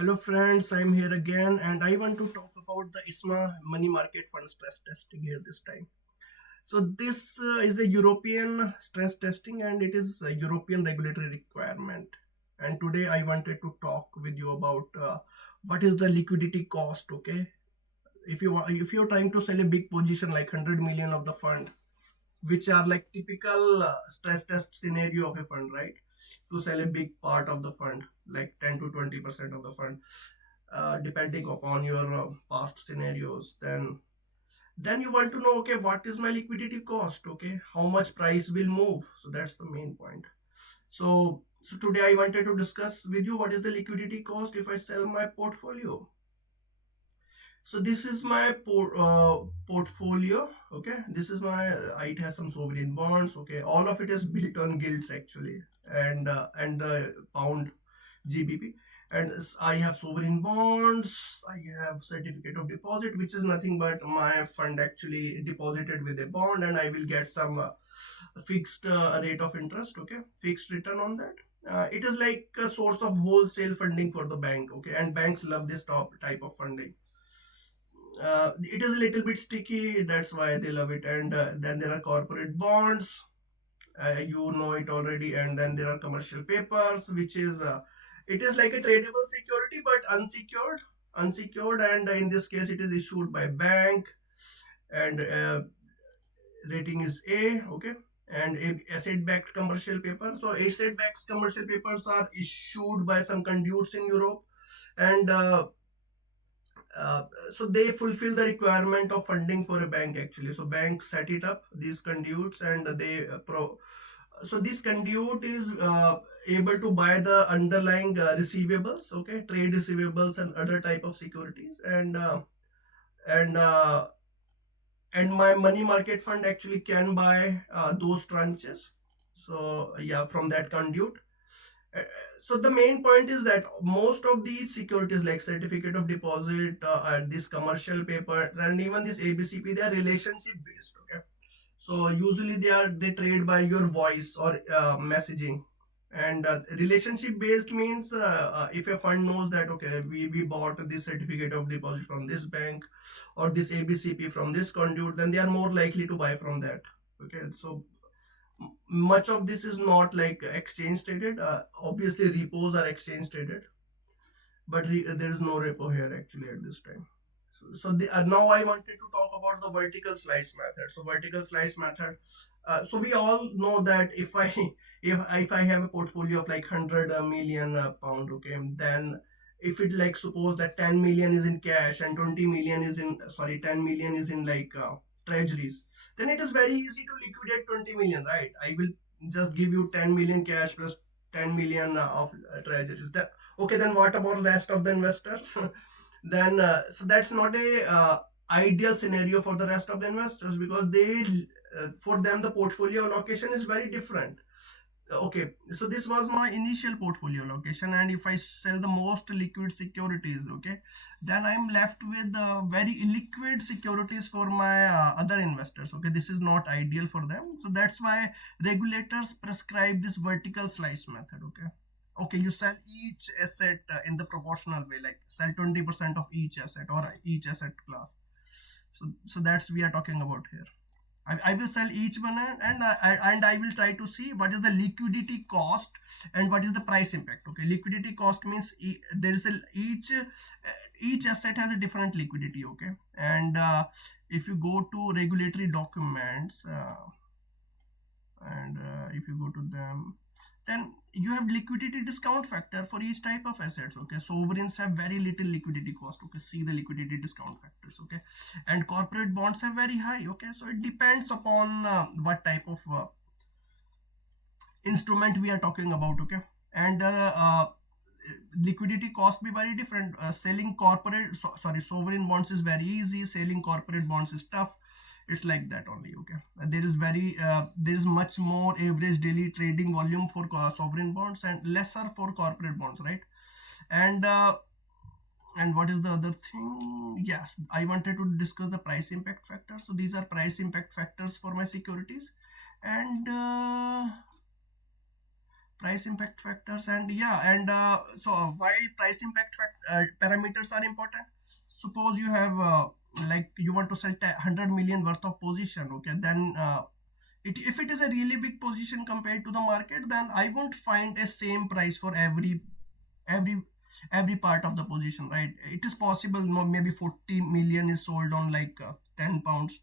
Hello friends, I'm here again and I want to talk about the Esma money market fund stress testing here this time. So this is a European stress testing and it is a European regulatory requirement. And today I wanted to talk with you about what is the liquidity cost, okay? If you're trying to sell a big position like 100 million of the fund, which are like typical stress test scenario of a fund, right? To sell a big part of the fund, like 10 to 20% of the fund, depending upon your past scenarios, then you want to know, okay, what is my liquidity cost, okay, how much price will move. So that's the main point. So today I wanted to discuss with you what is the liquidity cost if I sell my portfolio. So this is my portfolio. Okay, this is my it has some sovereign bonds. Okay, all of it is built on gilts actually, and the pound GBP. And I have sovereign bonds. I have certificate of deposit, which is nothing but my fund actually deposited with a bond, and I will get some fixed rate of interest. Okay, fixed return on that. It is like a source of wholesale funding for the bank. Okay, and banks love this type of funding. It is a little bit sticky, that's why they love it. And then there are corporate bonds, you know it already. And then there are commercial papers, which is it is like a tradable security but unsecured, and in this case it is issued by bank, and rating is A. Okay, and asset backed commercial paper. So asset backed commercial papers are issued by some conduits in Europe, and uh, so they fulfill the requirement of funding for a bank actually. So banks set it up, these conduits, and they so this conduit is able to buy the underlying receivables, okay, trade receivables and other type of securities, and uh, and my money market fund actually can buy those tranches. So yeah, from that conduit. uh, So the main point is that most of these securities like certificate of deposit, this commercial paper, and even this ABCP, they are relationship based. Okay, so usually they trade by your voice or messaging, and relationship based means if a fund knows that okay, we bought this certificate of deposit from this bank or this ABCP from this conduit, then they are more likely to buy from that. Okay, so much of this is not like exchange traded. Obviously repos are exchange traded, but there is no repo here actually at this time. Now I wanted to talk about the vertical slice method. So vertical slice method, so we all know that if I have a portfolio of like 100 million pound, okay, then if it like suppose that 10 million is in cash and 20 million is in, sorry, 10 million is in like treasuries, then it is very easy to liquidate 20 million, right? I will just give you 10 million cash plus 10 million of treasuries. Okay, then what about rest of the investors? Then so that's not a ideal scenario for the rest of the investors, because they for them the portfolio allocation is very different. Okay, so this was my initial portfolio allocation, and if I sell the most liquid securities, okay, then I'm left with very illiquid securities for my other investors. Okay, this is not ideal for them, so that's why regulators prescribe this vertical slice method. Okay, you sell each asset in the proportional way, like sell 20% of each asset or each asset class. So that's we are talking about here. I will sell each one, and I will try to see what is the liquidity cost and what is the price impact. Okay, liquidity cost means there is each asset has a different liquidity. Okay, and if you go to regulatory documents, and if you go to them, then you have liquidity discount factor for each type of assets. Okay, sovereigns have very little liquidity cost. Okay, see the liquidity discount factors. Okay, and corporate bonds have very high. Okay, so it depends upon what type of instrument we are talking about. Okay, and liquidity cost be very different. Selling sovereign bonds is very easy, selling corporate bonds is tough. It's like that only. Okay, there is much more average daily trading volume for sovereign bonds and lesser for corporate bonds, right? and and what is the other thing? Yes, I wanted to discuss the price impact factors. So these are price impact factors for my securities. And price impact factors. And yeah, and so why price impact parameters are important? Suppose you have like you want to sell 100 million worth of position, okay, then if it is a really big position compared to the market, then I won't find a same price for every every part of the position, right? It is possible maybe 40 million is sold on like 10 pounds,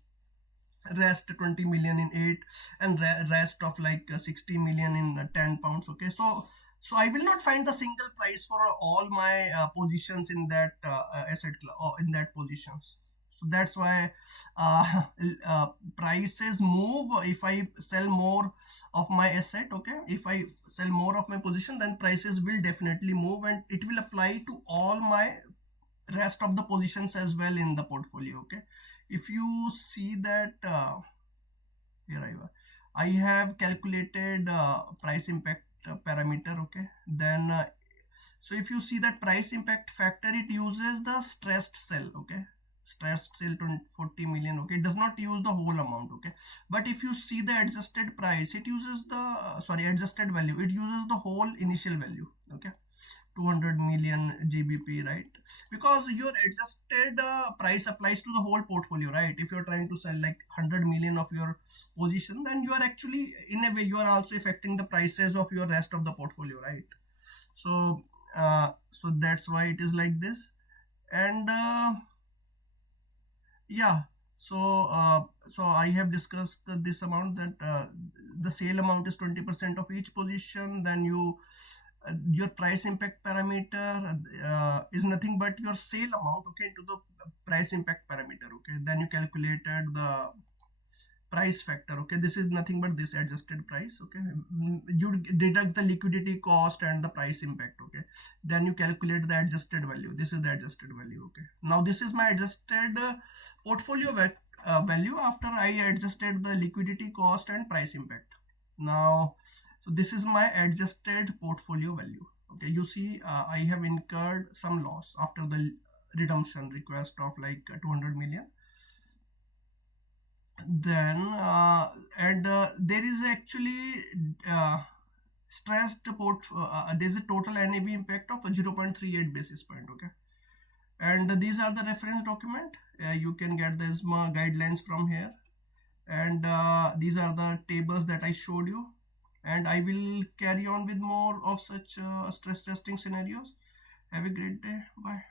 rest 20 million in 8, and rest of like 60 million in 10 pounds, okay. So I will not find the single price for all my positions in that asset class or in that positions. So that's why uh, prices move if I sell more of my asset, okay. If I sell more of my position, then prices will definitely move, and it will apply to all my rest of the positions as well in the portfolio, okay. If you see that here I have calculated price impact parameter, okay. Then so if you see that price impact factor, it uses the stressed cell, okay. Stressed cell 40 million, okay. It does not use the whole amount, okay. But if you see the adjusted price, it uses the adjusted value, it uses the whole initial value, okay. 200 million GBP, right? Because your adjusted price applies to the whole portfolio, right? If you're trying to sell like 100 million of your position, then you are actually, in a way, you are also affecting the prices of your rest of the portfolio, right? So, so that's why it is like this. And yeah, so so I have discussed this amount, that the sale amount is 20% of each position. Then your price impact parameter is nothing but your sale amount, okay, into the price impact parameter, okay. Then you calculated the price factor, okay. This is nothing but this adjusted price, okay. You deduct the liquidity cost and the price impact, okay. Then you calculate the adjusted value. This is the adjusted value, okay. Now this is my adjusted portfolio value after I adjusted the liquidity cost and price impact. Now so this is my adjusted portfolio value, okay. You see I have incurred some loss after the redemption request of like 200 million. Then and there is actually stressed port there's a total NAV impact of 0.38 basis point, okay. And these are the reference document. You can get the Esma guidelines from here, and these are the tables that I showed you, and I will carry on with more of such stress testing scenarios. Have a great day. Bye.